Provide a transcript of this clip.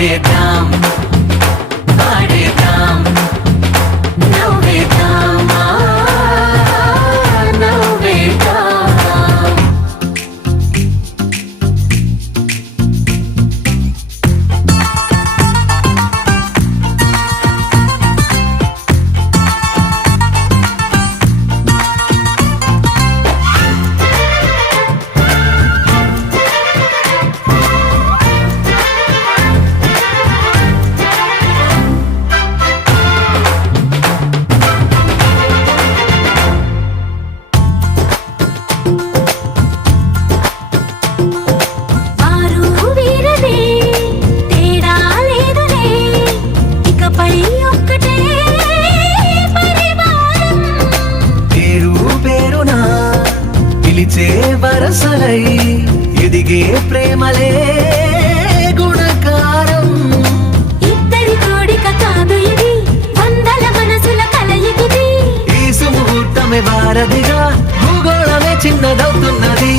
ఆడేద్దాం పాడేద్దాం నవ్వేద్దాం నవ్వేద్దాం. వరసలై ఎదిగే ప్రేమలే గుణకారం. ఇద్దరి కోడిక కాదు ఇది, వందల మనసుల కలయికిది. ఈ సుముహూర్తమే వారధిగా భూగోళమే చిన్నదవుతున్నది.